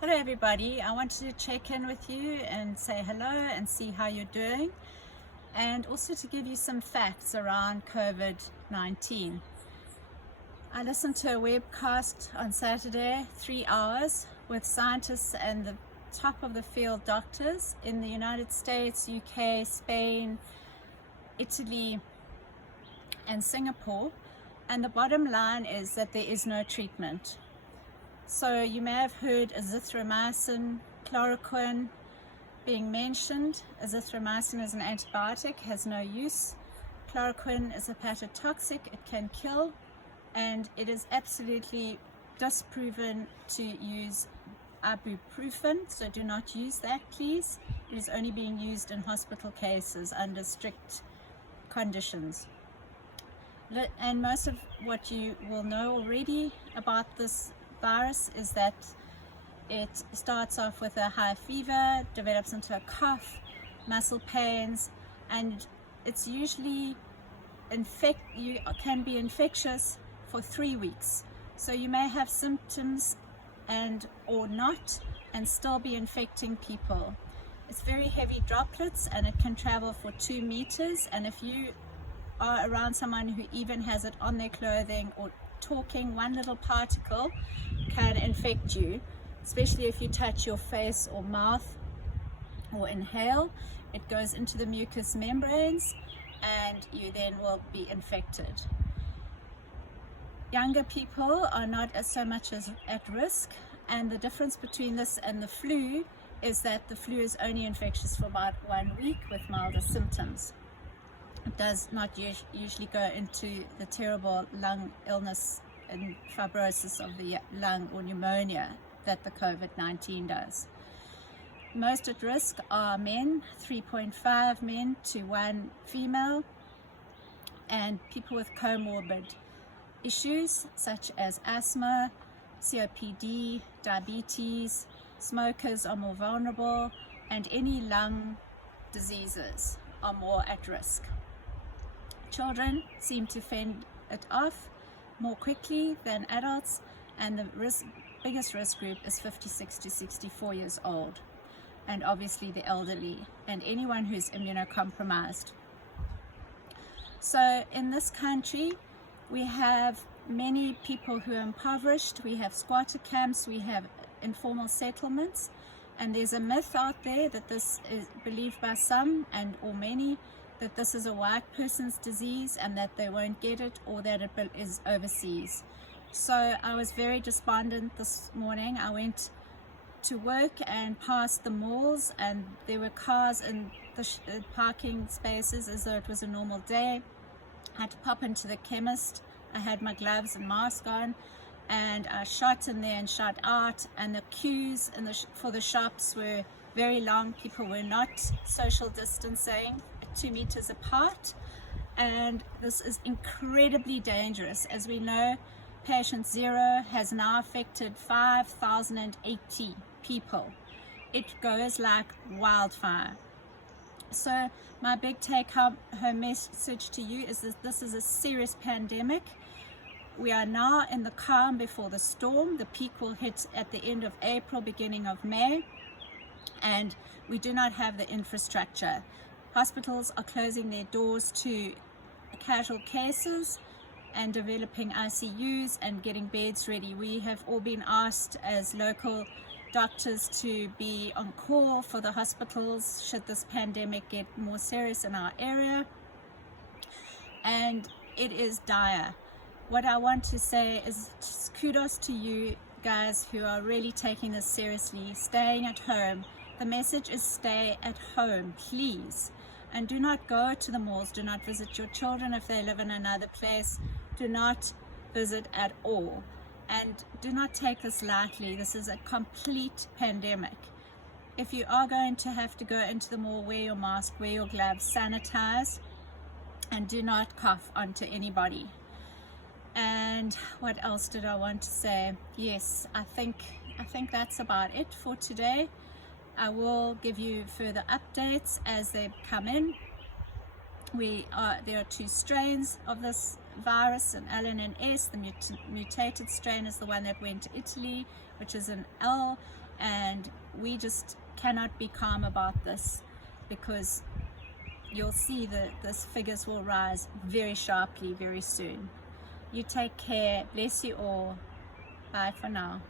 Hello everybody, I wanted to check in with you and say hello and see how you're doing, and also to give you some facts around COVID-19. I listened to a webcast on Saturday, 3 hours, with scientists and the top of the field doctors in the United States, UK, Spain, Italy and Singapore, and the bottom line is that there is no treatment. So you may have heard azithromycin, chloroquine being mentioned. Azithromycin is an antibiotic, has no use. Chloroquine is hepatotoxic, it can kill, and it is absolutely disproven to use ibuprofen, so do not use that please. It is only being used in hospital cases under strict conditions. And most of what you will know already about this virus is that it starts off with a high fever, develops into a cough, muscle pains, and it's usually can be infectious for 3 weeks. So you may have symptoms or not and still be infecting people. It's very heavy droplets and it can travel for 2 meters, and if you are around someone who even has it on their clothing or talking, one little particle can infect you, especially if you touch your face or mouth or inhale. It goes into the mucous membranes and you then will be infected. Younger people are not so much as at risk, and the difference between this and the flu is that the flu is only infectious for about 1 week with milder symptoms. It does not usually go into the terrible lung illness and fibrosis of the lung or pneumonia that the COVID-19 does. Most at risk are men, 3.5 men to 1 female, and people with comorbid issues such as asthma, COPD, diabetes. Smokers are more vulnerable, and any lung diseases are more at risk. Children seem to fend it off more quickly than adults, and the biggest risk group is 56 to 64 years old, and obviously the elderly and anyone who's immunocompromised. So in this country we have many people who are impoverished. We have squatter camps, we have informal settlements, and there's a myth out there that this is believed by some or many that this is a white person's disease and that they won't get it, or that it is overseas. So I was very despondent this morning. I went to work and passed the malls, and there were cars in the parking spaces as though it was a normal day. I had to pop into the chemist. I had my gloves and mask on, and I shot in there and shot out, and the queues for the shops were very long. People were not social distancing 2 meters apart, and this is incredibly dangerous. As we know, patient 0 has now affected 5,080 people. It goes like wildfire. So my big take-home message to you is that this is a serious pandemic. We are now in the calm before the storm. The peak will hit at the end of April, beginning of May, and we do not have the infrastructure. Hospitals are closing their doors to casual cases and developing ICUs and getting beds ready. We have all been asked as local doctors to be on call for the hospitals should this pandemic get more serious in our area, and it is dire. What I want to say is just kudos to you guys who are really taking this seriously, staying at home. The message is stay at home, please. And do not go to the malls, do not visit your children if they live in another place, do not visit at all. And do not take this lightly. This is a complete pandemic. If you are going to have to go into the mall, wear your mask, wear your gloves, sanitize, and do not cough onto anybody. And what else did I want to say? Yes, I think that's about it for today. I will give you further updates as they come in. There are 2 strains of this virus, an L and an S. The mutated strain is the one that went to Italy, which is an L, and we just cannot be calm about this, because you'll see that this figures will rise very sharply very soon. You take care. Bless you all. Bye for now.